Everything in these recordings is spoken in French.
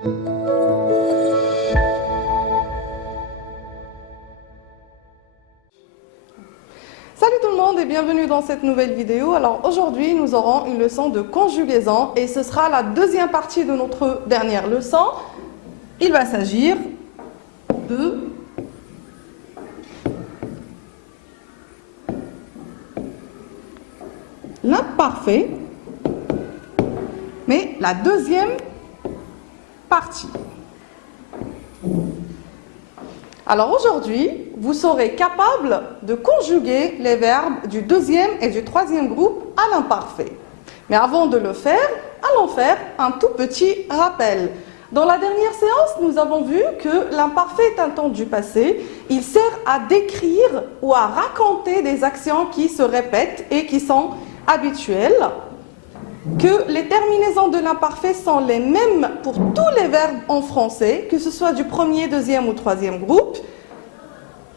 Salut tout le monde et bienvenue dans cette nouvelle vidéo. Alors aujourd'hui nous aurons une leçon de conjugaison et ce sera la deuxième partie de notre dernière leçon. Il va s'agir de l'imparfait, mais la deuxième partie. Alors aujourd'hui, vous serez capable de conjuguer les verbes du deuxième et du troisième groupe à l'imparfait. Mais avant de le faire, allons faire un tout petit rappel. Dans la dernière séance, nous avons vu que l'imparfait est un temps du passé. Il sert à décrire ou à raconter des actions qui se répètent et qui sont habituelles. Que les terminaisons de l'imparfait sont les mêmes pour tous les verbes en français, que ce soit du premier, deuxième ou troisième groupe.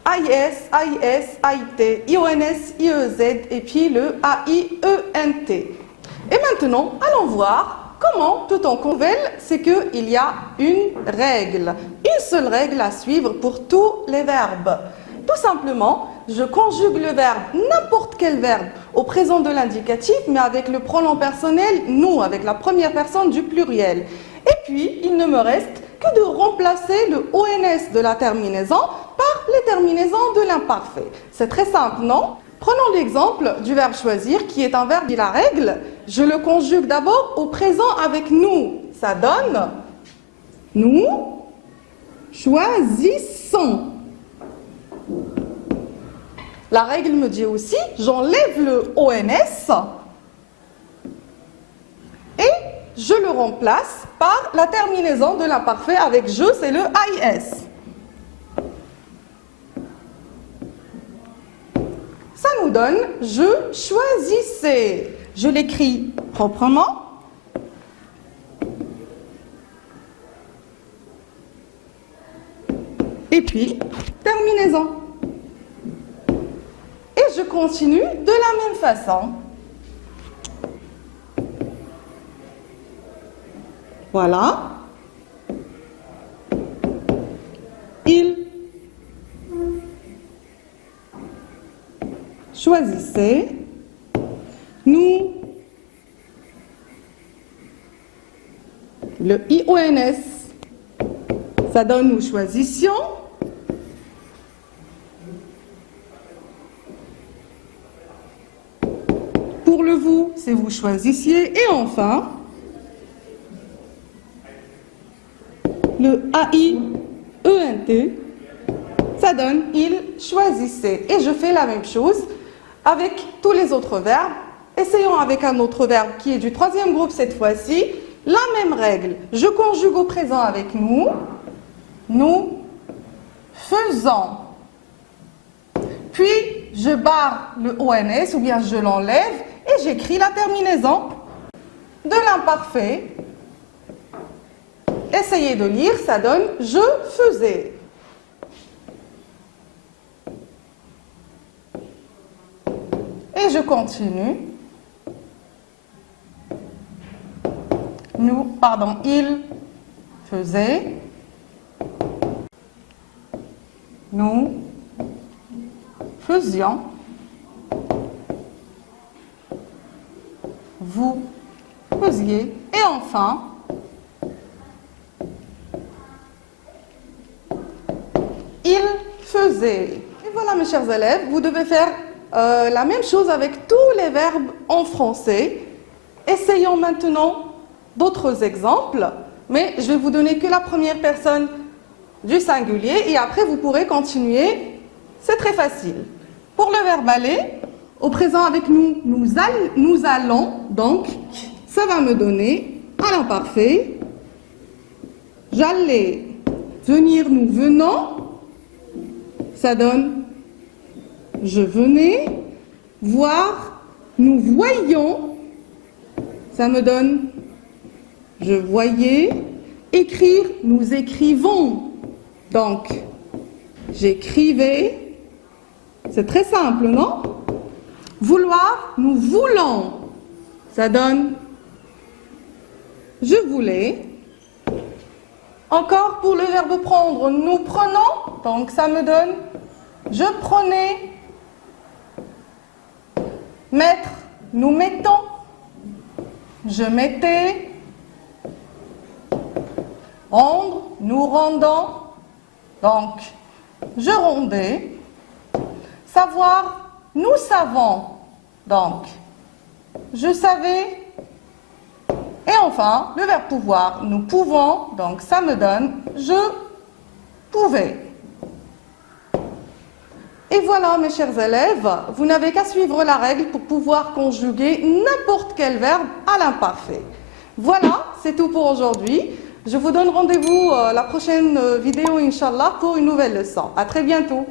AIS, AIS, AIT, IONS, IEZ et puis le AIENT. Et maintenant, allons voir comment peut-on conjuguer. C'est qu'il y a une règle, une seule règle à suivre pour tous les verbes. Tout simplement, je conjugue le verbe, n'importe quel verbe, au présent de l'indicatif, mais avec le pronom personnel nous, avec la première personne du pluriel. Et puis, il ne me reste que de remplacer le ONS de la terminaison par les terminaisons de l'imparfait. C'est très simple, non? Prenons l'exemple du verbe choisir, qui est un verbe de la règle. Je le conjugue d'abord au présent avec nous. Ça donne nous choisissons. La règle me dit aussi, j'enlève le ONS et je le remplace par la terminaison de l'imparfait avec je, c'est le AIS. Ça nous donne je choisissais. Je l'écris proprement. Et puis, terminaison. Et je continue de la même façon. Voilà. Il choisissait. Nous. Le IONS, ça donne nous choisissions. Pour le vous, c'est vous choisissiez. Et enfin, le AIENT, ça donne il choisissait. Et je fais la même chose avec tous les autres verbes. Essayons avec un autre verbe qui est du troisième groupe cette fois-ci. La même règle. Je conjugue au présent avec nous. Nous faisons. Puis, je barre le ONS ou bien je l'enlève et j'écris la terminaison de l'imparfait. Essayez de lire, ça donne je faisais. Et je continue. Il faisait. Nous faisions. Vous faisiez. Et enfin, il faisait. Et voilà mes chers élèves, vous devez faire la même chose avec tous les verbes en français. Essayons maintenant d'autres exemples, mais je vais vous donner que la première personne du singulier et après vous pourrez continuer. C'est très facile. Pour le verbe aller, au présent avec nous, nous allons, donc ça va me donner à l'imparfait. J'allais, venir, nous venons, ça donne je venais, voir, nous voyons, ça me donne je voyais, écrire, nous écrivons, donc j'écrivais, c'est très simple, non? Vouloir, nous voulons, ça donne je voulais, Encore pour le verbe prendre, nous prenons, donc ça me donne je prenais. Mettre, nous mettons. Je mettais. Rendre, nous rendons. Donc, je rendais. Savoir, nous savons. Donc, je savais. Et enfin, le verbe pouvoir, nous pouvons. Donc, ça me donne je pouvais. Et voilà, mes chers élèves, vous n'avez qu'à suivre la règle pour pouvoir conjuguer n'importe quel verbe à l'imparfait. Voilà, c'est tout pour aujourd'hui. Je vous donne rendez-vous la prochaine vidéo, Inch'Allah, pour une nouvelle leçon. À très bientôt.